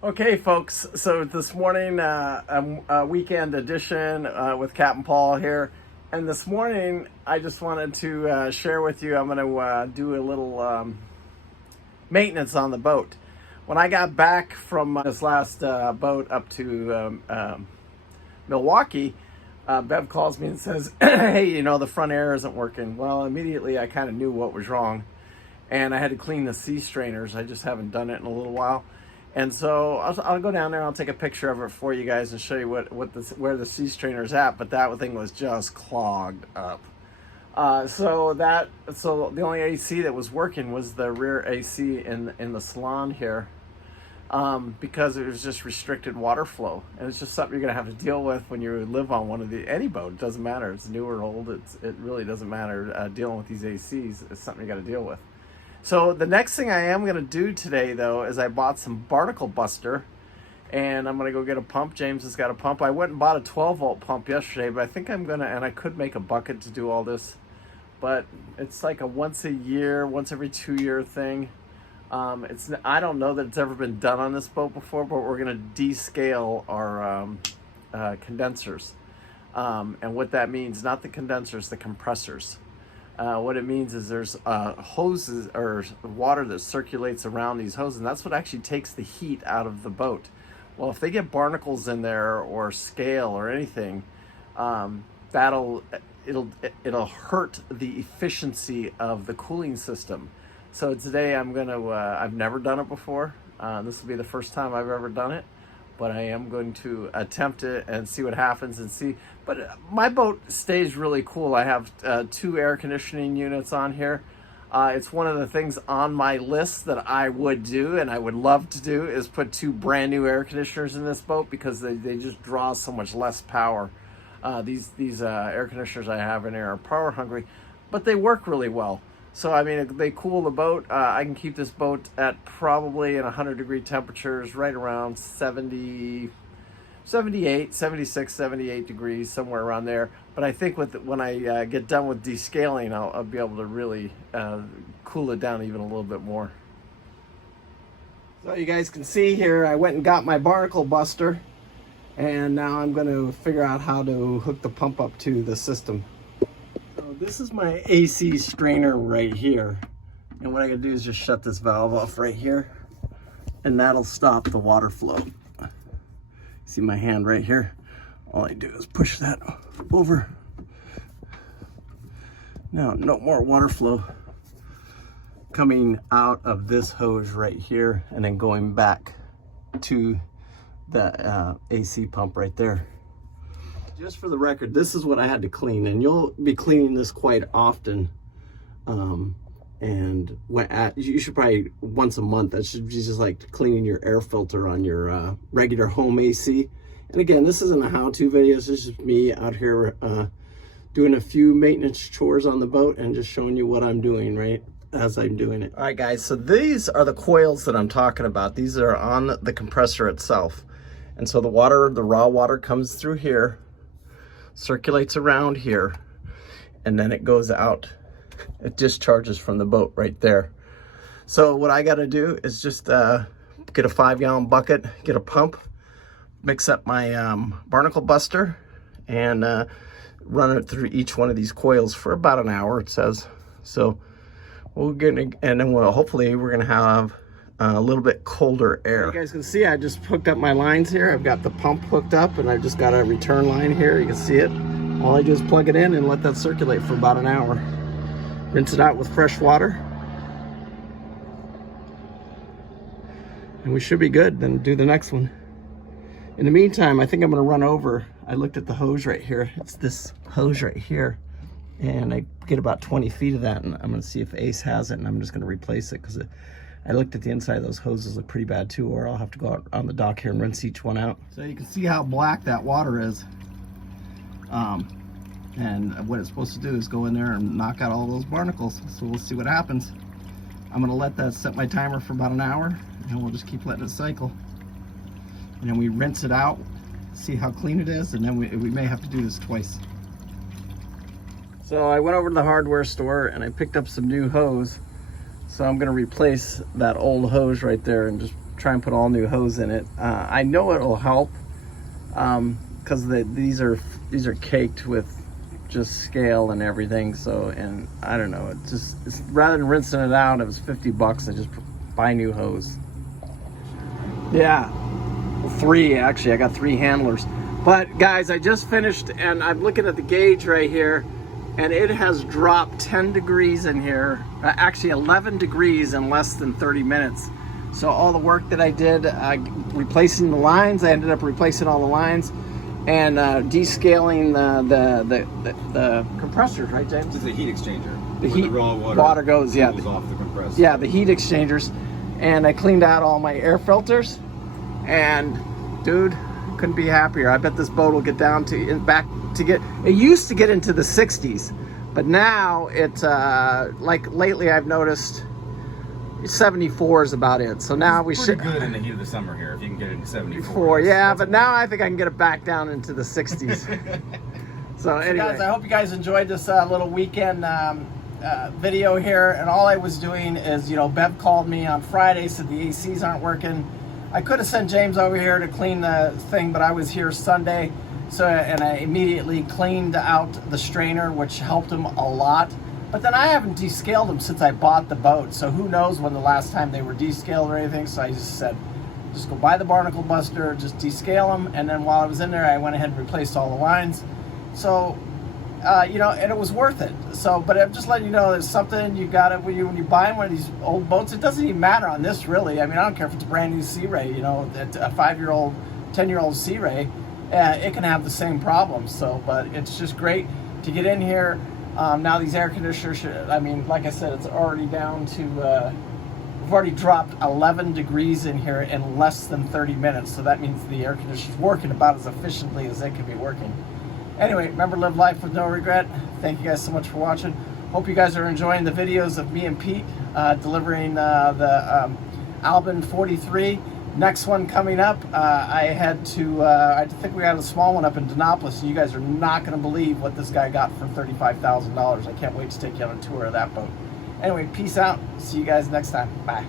Okay, folks, so this morning, a weekend edition with Captain Paul here. And this morning, I just wanted to share with you, I'm going to do a little maintenance on the boat. When I got back from this last boat up to Milwaukee, Bev calls me and says, hey, the front air isn't working. Well, immediately I kind of knew what was wrong. And I had to clean the sea strainers. I just haven't done it in a little while. And so I'll go down there. I'll take a picture of it for you guys and show you where the sea strainer is at. But that thing was just clogged up. So the only AC that was working was the rear AC in the salon here, because it was just restricted water flow. And it's just something you're gonna have to deal with when you live on any boat. It doesn't matter. It's new or old. It really doesn't matter. Dealing with these ACs, it's something you got to deal with. So the next thing I am going to do today, though, is I bought some Barnacle Buster, and I'm going to go get a pump. James has got a pump. I went and bought a 12-volt pump yesterday, but I think I'm going to, and I could make a bucket to do all this, but it's like a once every 2-year thing. I don't know that it's ever been done on this boat before, but we're going to descale our condensers. And what that means, not the condensers, the compressors. What it means is there's hoses or water that circulates around these hoses, and that's what actually takes the heat out of the boat. Well, if they get barnacles in there or scale or anything, it'll hurt the efficiency of the cooling system. So today I've never done it before. This will be the first time I've ever done it, but I am going to attempt it and see what happens and see. But my boat stays really cool. I have 2 air conditioning units on here. It's one of the things on my list that I would do and I would love to do is put 2 brand new air conditioners in this boat, because they just draw so much less power. These air conditioners I have in here are power hungry, but they work really well. So, I mean, they cool the boat. I can keep this boat at probably in 100-degree temperatures, right around 78, 76, 78 degrees, somewhere around there. But I think when I get done with descaling, I'll be able to really cool it down even a little bit more. So you guys can see here, I went and got my Barnacle Buster, and now I'm going to figure out how to hook the pump up to the system. This is my AC strainer right here, and what I gotta do is just shut this valve off right here, and that'll stop the water flow. See my hand right here? All I do is push that over. Now, no more water flow coming out of this hose right here and then going back to the AC pump right there. Just for the record, this is what I had to clean, and you'll be cleaning this quite often. And you should probably once a month. That should be just like cleaning your air filter on your regular home AC. And again, this isn't a how-to video. This is just me out here doing a few maintenance chores on the boat and just showing you what I'm doing right as I'm doing it. All right, guys. So these are the coils that I'm talking about. These are on the compressor itself, and so the raw water comes through here, circulates around here, and then it goes out. It discharges from the boat right there. So what I got to do is just get a 5-gallon bucket, get a pump, mix up my Barnacle Buster, and run it through each one of these coils for about an hour, it says. So hopefully we're gonna have a little bit colder air. You guys can see I just hooked up my lines here. I've got the pump hooked up, and I've just got a return line here. You can see it. All I do is plug it in and let that circulate for about an hour. Rinse it out with fresh water, and we should be good. Then do the next one. In the meantime, I think I'm gonna run over. I looked at the hose right here. It's this hose right here, and I get about 20 feet of that, and I'm gonna see if Ace has it, and I'm just gonna replace it, because I looked at the inside of those hoses, look pretty bad too, or I'll have to go out on the dock here and rinse each one out. So you can see how black that water is. And what it's supposed to do is go in there and knock out all those barnacles. So we'll see what happens. I'm gonna let that set my timer for about an hour, and we'll just keep letting it cycle. And then we rinse it out, see how clean it is, and then we may have to do this twice. So I went over to the hardware store and I picked up some new hose. So I'm gonna replace that old hose right there and just try and put all new hose in it. I know it'll help because these are caked with just scale and everything. So, and I don't know, it's rather than rinsing it out, it was $50. I just buy new hose. Yeah, well, 3 actually. I got 3 handlers. But guys, I just finished and I'm looking at the gauge right here, and it has dropped 10 degrees in here, actually 11 degrees in less than 30 minutes. So all the work that I did replacing the lines, I ended up replacing all the lines and descaling the compressors, right, James? This is a heat exchanger. The heat the raw water goes, yeah. Off the compressor. Yeah, the heat exchangers. And I cleaned out all my air filters, and dude, couldn't be happier. I bet this boat will get down to it used to get into the 60s, but now it's like lately I've noticed 74 is about it. So now we should good in the heat of the summer here if you can get it into 74. 74. Yeah, but now I think I can get it back down into the 60s. So anyway, guys, I hope you guys enjoyed this little weekend video here. And all I was doing is, Bev called me on Friday, said the ACs aren't working. I could have sent James over here to clean the thing, but I was here Sunday, and I immediately cleaned out the strainer, which helped him a lot. But then I haven't descaled them since I bought the boat, so who knows when the last time they were descaled or anything. So I just said, just go buy the Barnacle Buster, just descale them. And then while I was in there, I went ahead and replaced all the lines. So, and it was worth it. So, but I'm just letting you know, there's something you got to, when you buy one of these old boats, it doesn't even matter on this really. I mean, I don't care if it's a brand new Sea Ray, a 5-year-old, 10-year-old Sea Ray, it can have the same problems. So, but it's just great to get in here. Now these air conditioners, like I said, it's already down to, we've already dropped 11 degrees in here in less than 30 minutes. So that means the air conditioner's working about as efficiently as it can be working. Anyway, remember, live life with no regret. Thank you guys so much for watching. Hope you guys are enjoying the videos of me and Pete delivering the Albin 43. Next one coming up, I think we had a small one up in Denapolis. You guys are not going to believe what this guy got for $35,000. I can't wait to take you on a tour of that boat. Anyway, peace out. See you guys next time. Bye.